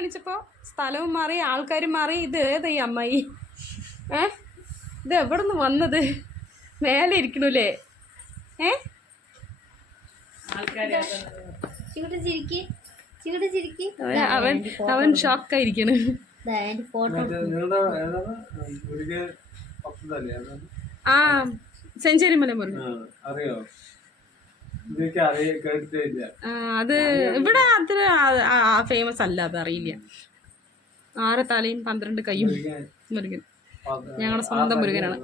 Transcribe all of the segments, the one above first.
എണിച്ചപ്പോ സ്ഥലവും മാറി ആൾക്കാരും മാറി ഇത് ഏതാ ഈ അമ്മായി? ഏ? ഇത് എവിടെ നിന്ന് വന്നത്? മേലെ ഇരിക്കണല്ലേ? ഏ? അവൻ- അവൻ ഷോക്കായിരിക്കണ്. ആ സെഞ്ചുറി മലമുറി ആ, അറിയോ ഇതൊക്കെ അറിയ കേട്ടിട്ടില്ല ആ, അത് ഇവിടെ അത്ര ഫേമസ് അല്ല അത് അറിയില്ല. ആറ് തലയും പന്ത്രണ്ട് കൈയും മുരുകൻ. ഞങ്ങളുടെ സ്വന്തം മുരുകനാണ്.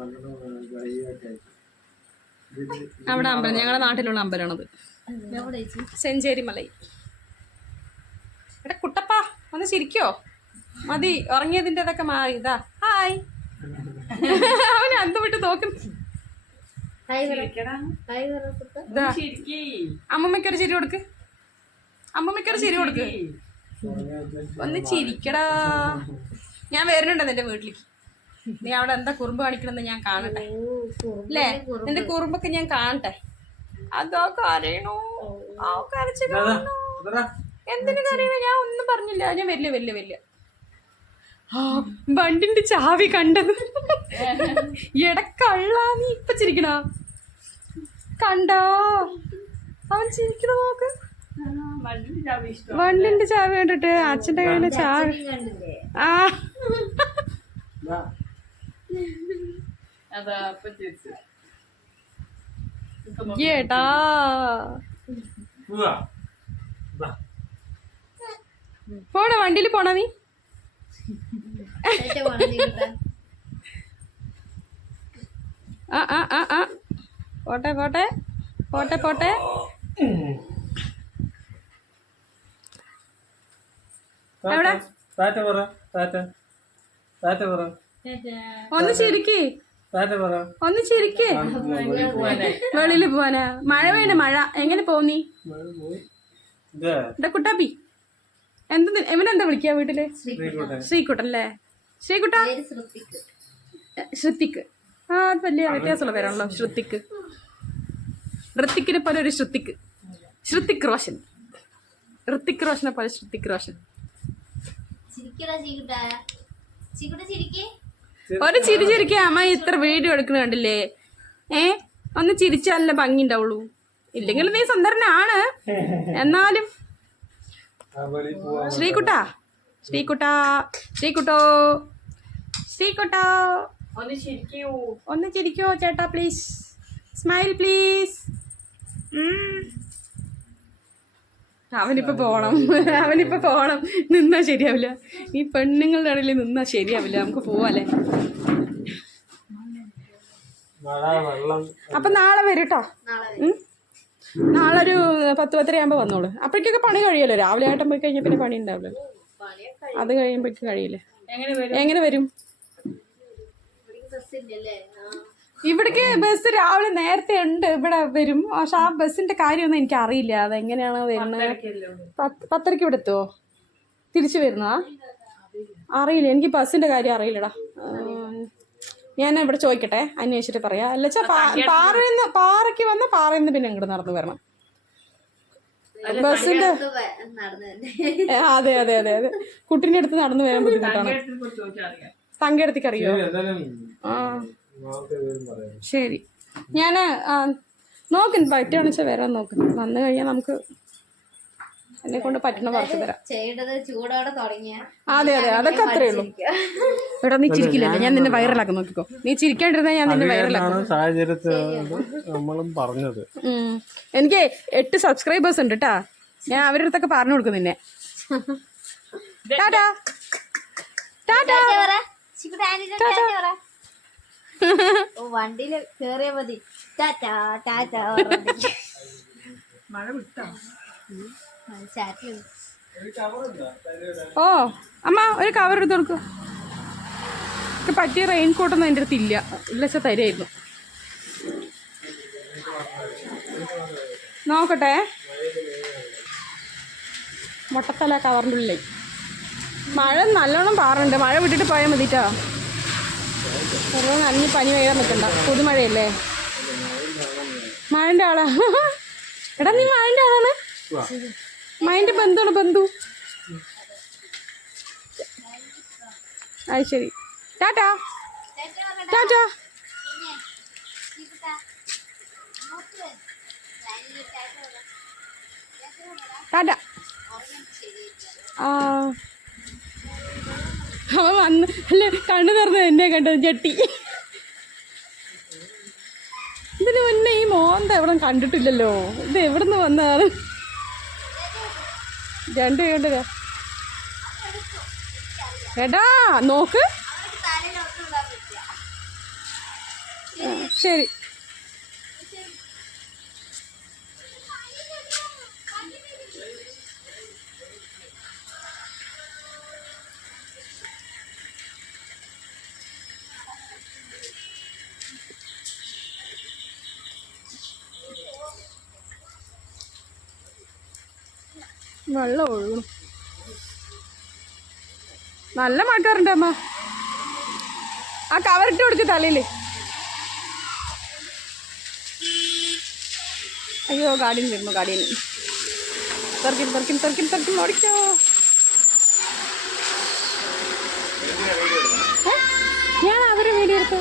അവിടെ അമ്പലം ഞങ്ങളുടെ നാട്ടിലുള്ള അമ്പലമാണത് സെഞ്ചേരി മലൈ എടാ കുട്ടപ്പാ ഒന്ന് ചിരിക്കോ? മതി ഉറങ്ങിയതിന്റെതൊക്കെ മാറി. ഇതാ ഹായ്. അവന് അന്തം വിട്ട് നോക്കുന്നു ഹായ് പറ ഹായ് പറ കുട്ട ഇതാ അമ്മമ്മയ്ക്കൊരു ചിരി കൊടുക്ക്. അമ്മമ്മക്കൊരു ചിരി കൊടുക്ക്. ഒന്ന് ചിരിക്കടാ. ഞാൻ വരുന്നുണ്ടോ നിന്റെ വീട്ടിലേക്ക്. നീ അവിടെ എന്താ കുറുമ്പ് കാണിക്കണമെന്ന് ഞാൻ കാണട്ടെ. അല്ലേ നിന്റെ കുറുമ്പൊക്കെ ഞാൻ കാണട്ടെ. അതോ കരയണോ. ആ കരച്ചു. എന്തിനു കരയണോ? ഞാൻ ഒന്നും പറഞ്ഞില്ല. ഞാൻ വരില്ല വരില്ല വരില്ല. ആ വണ്ടിന്റെ ചാവി കണ്ടത്. എടക്കള്ള നീ ഇപ്പൊ ചിരിക്കണ. കണ്ടോ. അവൻ ചിരിക്കണ നോക്ക്. വണ്ടിന്റെ ചാവി കണ്ടിട്ട് അച്ഛന്റെ കയ്യിലെ ചാവി. ആ. ഏട്ടാ. പോണ വണ്ടിയിൽ പോണ നീ? ആ ആ ആ ആ പോട്ടെ പോട്ടെ പോട്ടെ പോട്ടെ ഒന്ന് ചിരിക്ക്. ഒന്ന് ചിരിക്ക്. വെളിയിൽ പോവാനാ. മഴ വേണ്ട മഴ. എങ്ങനെ പോന്നീ കുട്ടാപ്പി. എന്ത് ഇവനെന്താ വിളിക്കുക വീട്ടിൽ? ശ്രീകുട്ടൻ. ശ്രീകുട്ടൻ അല്ലേ ശ്രീകുട്ട ശ്രുതിക്ക്. ആ അത് വലിയ വ്യത്യാസമുള്ള പേരാണല്ലോ ശ്രുതിക്ക്. ഋത്തിക്കിനെ പോലെ ഒരു ശ്രുതിക്ക്. ശ്രുതിക് റോഷൻ. ഋത്തിക് റോഷനെ പോലെ ശ്രുതിക് റോഷൻ. ഒരു ചിരി ചിരിക്കാ അമ്മ ഇത്ര വീഡിയോ എടുക്കണ കണ്ടില്ലേ? ഏ? ഒന്ന് ചിരിച്ചാലല്ലേ ഭംഗി ഉണ്ടാവുള്ളൂ. ഇല്ലെങ്കിൽ നീ സുന്ദരനാണ്. എന്നാലും ശ്രീകുട്ടാ. ശ്രീകുട്ടാ. ശ്രീകുട്ടോ. ശ്രീകുട്ടോ. ഒന്ന് ചിരിക്കോ ചേട്ടാ പ്ലീസ് സ്മൈൽ പ്ലീസ് അവനിപ്പോ പോണം. അവനിപ്പോ പോണം. നിന്നാ ശരിയാവില്ല. ഈ പെണ്ണുങ്ങളുടെ ഇടയിൽ നിന്നാ ശരിയാവില്ല. നമുക്ക് പോവാല്ലേ? അപ്പൊ നാളെ വരട്ടോ നാളെ ഒരു പത്ത് പത്തര ആകുമ്പോൾ വന്നോളൂ. അപ്പോഴേക്കൊക്കെ പണി കഴിയുമല്ലോ. രാവിലെ ആയിട്ട് പോയി കഴിഞ്ഞാൽ പിന്നെ പണി ഉണ്ടാവില്ല അത് കഴിയുമ്പോഴേക്ക് കഴിയില്ലേ? എങ്ങനെ വരും? ഇവിടേക്ക് ബസ് രാവിലെ നേരത്തെ ഉണ്ട്. ഇവിടെ വരും. പക്ഷെ ആ ബസ്സിന്റെ കാര്യമൊന്നും എനിക്ക് അറിയില്ല. അതെങ്ങനെയാണ് വരുന്നത്? പത്ത് പത്തരക്ക് ഇവിടെ എത്തുമോ തിരിച്ചു വരുന്നതാ? അറിയില്ല. എനിക്ക് ബസ്സിന്റെ കാര്യം അറിയില്ലടാ. ഞാൻ ഇവിടെ ചോദിക്കട്ടെ അന്വേഷിച്ചിട്ട് പറയാം. അല്ല പാറന്ന് നിന്ന് പാറയ്ക്ക് വന്ന പാറയിൽ നിന്ന് പിന്നെ ഇങ്ങോട്ട് നടന്നു വരണം. ബസ്സിന്റെ നടന്നു തന്നെ അതെ അതെ അതെ അതെ. കുട്ടിന്റെ അടുത്ത് നടന്നു വരാൻ ബുദ്ധിമുട്ടാണ്. തങ്കയടത്തേക്ക് അറിയോ. ആ. ശരി. ഞാൻ നോക്കുന്നു പറ്റുകയാണെന്ന് വെച്ചാൽ വരാൻ നോക്കുന്നു വന്നു കഴിഞ്ഞാൽ നമുക്ക് എന്നെ കൊണ്ട് പറ്റണ വർക്ക് തരാം. അതെ അതെ. അതൊക്കെ അത്രേ ഉള്ളൂ. എടാ നീ ചിരിക്കില്ലല്ലോ ഞാൻ നിന്നെ വൈറലാക്കി നോക്കിക്കോ. നീ ചിരിക്കാണ്ടിരുന്നാ ഞാൻ നിന്നെ വൈറലാക്കും നമ്മളും പറഞ്ഞത്. എനിക്ക് എട്ട് സബ്സ്ക്രൈബേഴ്സ് ഉണ്ട് കേട്ടാ ഞാൻ അവരുടെ അടുത്തൊക്കെ പറഞ്ഞു കൊടുക്കും നിന്നെ. Ta ta. Ta ta. വണ്ടിയിൽ കേറിയ മതി. ടാറ്റാ ടാറ്റാ മഴ വിട്ടോ? ഓ അമ്മ ഒരു കവർ എടുത്ത് കൊടുക്കൂ. എനിക്ക് പറ്റിയ റെയിൻ കോട്ടൊന്നും എന്റെ അടുത്ത് ഇല്ല. ഇല്ലച്ച തരായിരുന്നു. നോക്കട്ടെ. മുട്ടത്തല കവറിന്റെ ഉള്ളിൽ. മഴ നല്ലോണം പാറുണ്ട്. മഴ വിട്ടിട്ട് പോയാൽ മതിട്ടോ. വെറുതെ നനഞ്ഞ് പനി വയ്യാൻ നിൽക്കണ്ട പുതുമഴയല്ലേ? മഴന്റെ ആളാ. എടാ നീ മഴന്റെ ആളാണ്? മൈന്റെ ബന്ധുവാണ് ബന്ധു. അത് ശരി ടാറ്റാ. ടാറ്റാ. ടാറ്റ. ആ. അവ വന്ന് അല്ല കണ്ണു തുറന്ന് എന്നെ കണ്ടത് ജട്ടി ഇതിന് മുന്നേ ഈ മോന്ത എവിടെ കണ്ടിട്ടില്ലല്ലോ. ഇത് എവിടെ നിന്ന് വന്നതാണ്? രണ്ട് കണ്ടത് എടാ നോക്ക്. ശരി. വെള്ളം ഒഴുകണം നല്ല മഴക്കാറുണ്ട് അമ്മ? ആ കവറിട്ട് കൊടുത്ത് തലയിൽ അയ്യോ ഗാഡിയൻ വരുന്നു ഗാഡിയൻ തെറക്കും തെറക്കും തെറക്കും തെറക്കും ഓടിക്കോ? ഞാൻ അവരെ വീഡിയോ എടുത്തു.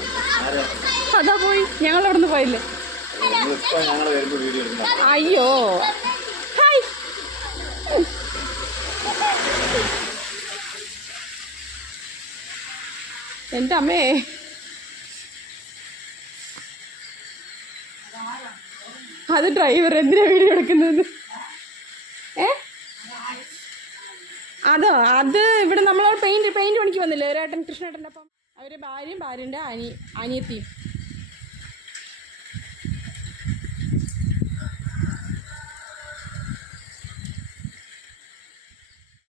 അതാ പോയി. ഞങ്ങൾ അവിടെ നിന്ന് പോയില്ലേ അയ്യോ ഹായ് എന്റെ അമ്മേ അത് ഡ്രൈവർ എന്തിനാ വീഡിയോ എടുക്കുന്നത്? ഏ? അതോ അത് ഇവിടെ നമ്മളോട് പെയിന്റ് പെയിന്റ് പണിക്ക് വന്നില്ലേ? ഒരേട്ടൻ കൃഷ്ണേട്ടന്റെ അപ്പം അവർ ഭാര്യയും ഭാര്യന്റെ അനി അനിയത്തിയും.